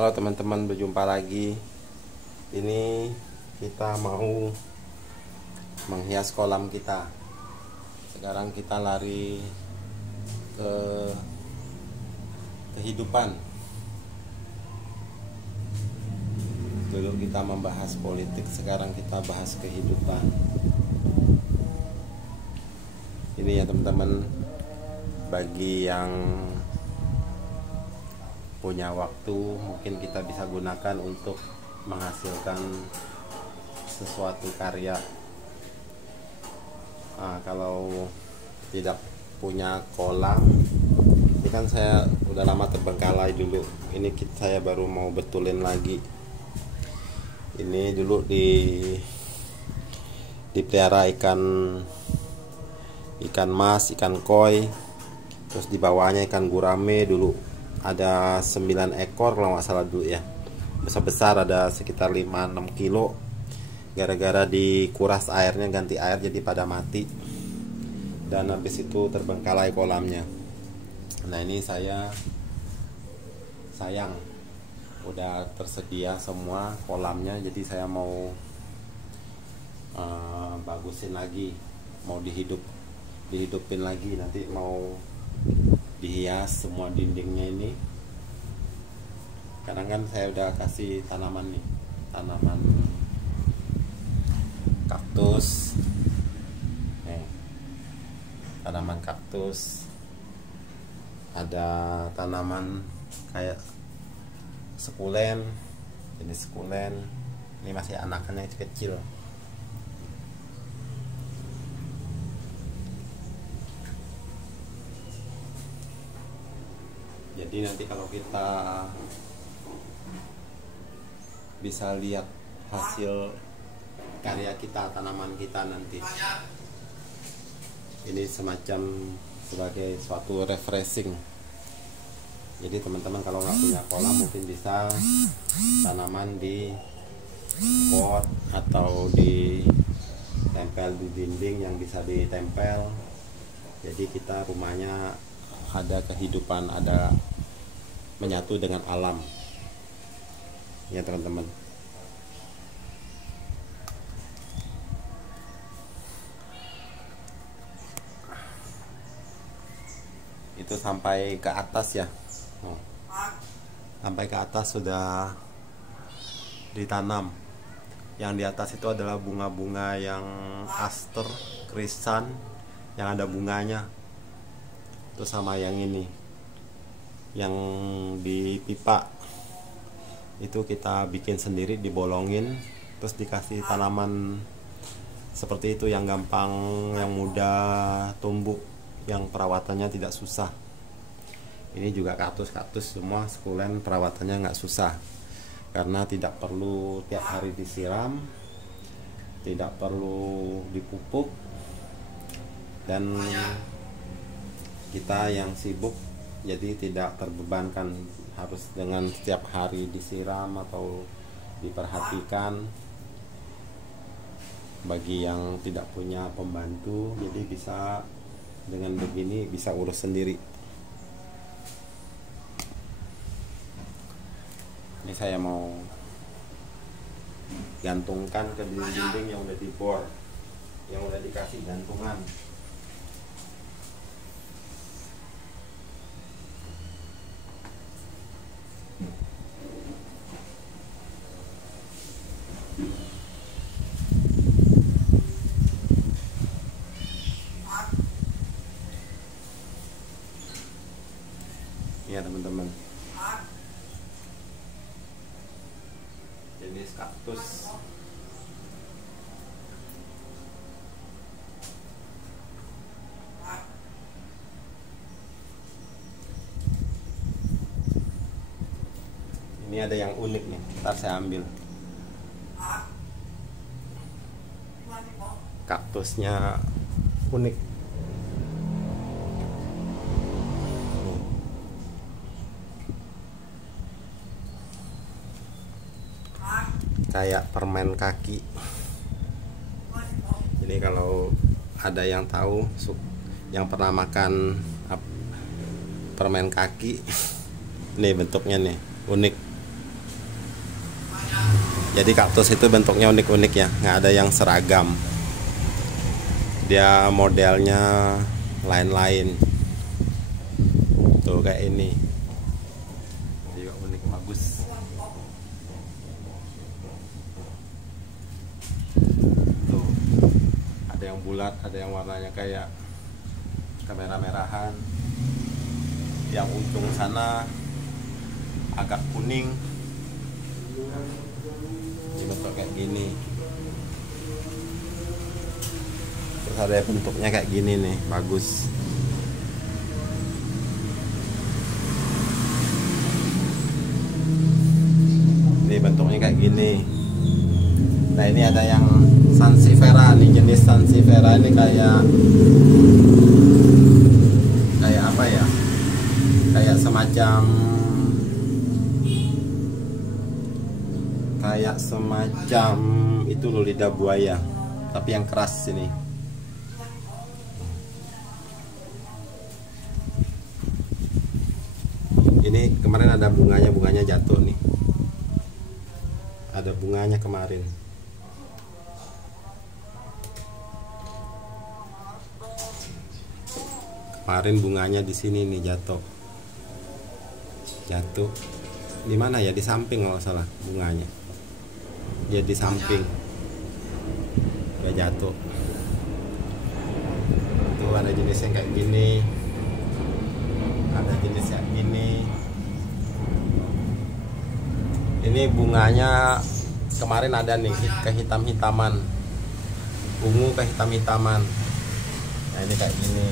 Halo teman-teman, berjumpa lagi. Ini kita mau menghias kolam kita. Sekarang kita lari ke kehidupan. Dulu kita membahas politik, sekarang kita bahas kehidupan. Ini ya teman-teman, bagi yang punya waktu mungkin kita bisa gunakan untuk menghasilkan sesuatu karya. Kalau tidak punya kolam, ini kan saya udah lama terbengkalai dulu. Ini saya baru mau betulin lagi. Ini dulu dipelihara ikan mas, ikan koi, terus di bawahnya ikan gurame dulu. Ada 9 ekor kalau nggak salah dulu ya. Besar-besar, ada sekitar 5-6 kilo. Gara-gara dikuras airnya, ganti air, jadi pada mati. Dan habis itu terbengkalai kolamnya. Nah ini saya sayang, udah tersedia semua kolamnya, jadi saya mau bagusin lagi, mau dihidupin lagi. Nanti mau dihias semua dindingnya ini. Kadang kan saya udah kasih tanaman nih, tanaman kaktus, tanaman kaktus, ada tanaman kayak sukulen, jenis sukulen. Ini masih anakannya kecil. Jadi nanti kalau kita bisa lihat hasil karya kita, tanaman kita nanti, ini semacam sebagai suatu refreshing. Jadi teman-teman kalau nggak punya kolam mungkin bisa tanaman di pot atau ditempel di dinding yang bisa ditempel. Jadi kita rumahnya ada kehidupan, ada menyatu dengan alam ya teman-teman. Itu sampai ke atas ya, sampai ke atas sudah ditanam. Yang di atas itu adalah bunga-bunga yang aster, krisan, yang ada bunganya. Terus sama yang ini, yang di pipa itu kita bikin sendiri, dibolongin, terus dikasih tanaman seperti itu yang gampang, yang mudah tumbuh, yang perawatannya tidak susah. Ini juga kaktus semua sukulen, perawatannya nggak susah karena tidak perlu tiap hari disiram, tidak perlu dipupuk, dan kita yang sibuk jadi tidak terbebankan harus dengan setiap hari disiram atau diperhatikan. Bagi yang tidak punya pembantu, jadi bisa dengan begini bisa urus sendiri. Ini saya mau gantungkan ke dinding-dinding yang udah dibor, yang udah dikasih gantungan. Ya teman-teman, jenis kaktus ini ada yang unik nih, ntar saya ambil. Kaktusnya unik. Kayak permen kaki. Jadi kalau ada yang tahu, yang pernah makan permen kaki, nih bentuknya nih unik. Jadi kaktus itu bentuknya unik-unik ya, nggak ada yang seragam. Dia modelnya lain-lain. Tuh kayak ini. Juga unik, bagus. Tuh. Ada yang bulat, ada yang warnanya kayak kemerah-merahan. Yang ujung sana agak kuning. Bentuk kayak gini, terus ada bentuknya kayak gini nih, bagus. Ini bentuknya kayak gini. Nah ini ada yang sansevieria nih, jenis sansevieria ini kayak apa ya, kayak semacam itu loh, lidah buaya tapi yang keras ini. Ini kemarin ada bunganya jatuh nih, ada bunganya kemarin. Bunganya di sini nih jatuh di mana ya, di samping kalau salah bunganya. Dia di samping ya jatuh. Tuh ada jenis yang kayak gini, ada jenis yang gini. Ini bunganya kemarin ada nih kehitam-hitaman, ungu kehitam-hitaman. Nah ini kayak gini.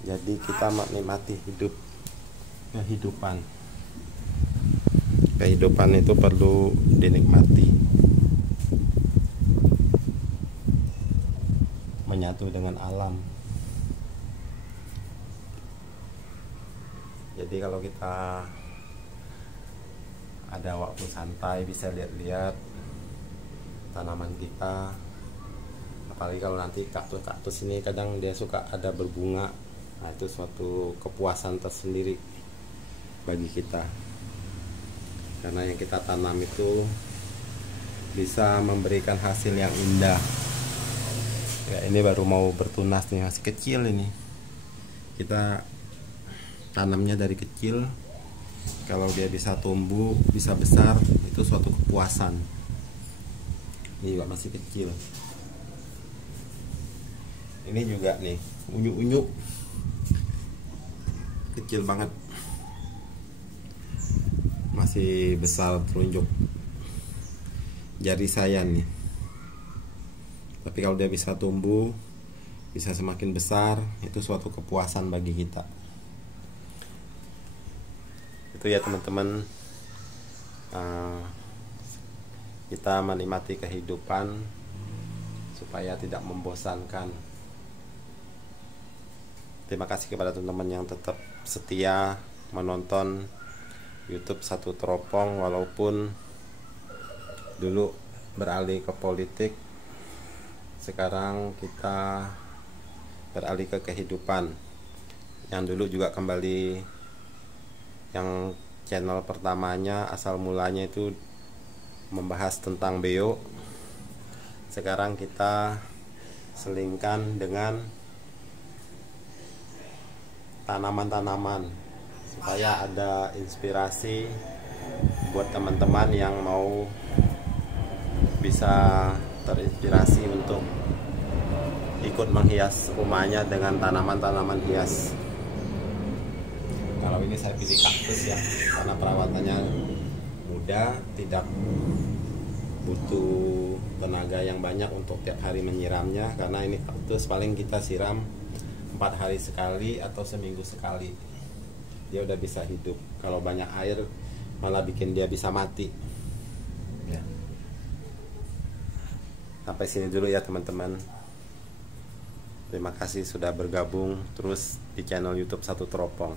Jadi kita menikmati kehidupan itu perlu dinikmati, menyatu dengan alam. Jadi kalau kita ada waktu santai bisa lihat-lihat tanaman kita, apalagi kalau nanti kaktus ini kadang dia suka ada berbunga. Nah itu suatu kepuasan tersendiri bagi kita, karena yang kita tanam itu bisa memberikan hasil yang indah. Ya ini baru mau bertunas nih, masih kecil ini. Kita tanamnya dari kecil, kalau dia bisa tumbuh, bisa besar, itu suatu kepuasan. Ini juga masih kecil. Ini juga nih unyu-unyu, kecil banget, masih besar telunjuk jari saya nih. Tapi kalau dia bisa tumbuh, bisa semakin besar, itu suatu kepuasan bagi kita. Itu ya teman-teman, kita menikmati kehidupan supaya tidak membosankan. Terima kasih kepada teman-teman yang tetap setia menonton YouTube Satu Teropong, walaupun dulu beralih ke politik, sekarang kita beralih ke kehidupan. Yang dulu juga kembali, yang channel pertamanya asal mulanya itu membahas tentang beo. Sekarang kita selingkan dengan tanaman-tanaman supaya ada inspirasi buat teman-teman yang mau bisa terinspirasi untuk ikut menghias rumahnya dengan tanaman-tanaman hias. Kalau ini saya pilih kaktus ya, karena perawatannya mudah, tidak butuh tenaga yang banyak untuk tiap hari menyiramnya, karena ini kaktus paling kita siram 4 hari sekali atau seminggu sekali, dia udah bisa hidup. Kalau banyak air malah bikin dia bisa mati ya. Sampai sini dulu ya teman-teman. Terima kasih sudah bergabung terus di channel YouTube Satu Teropong.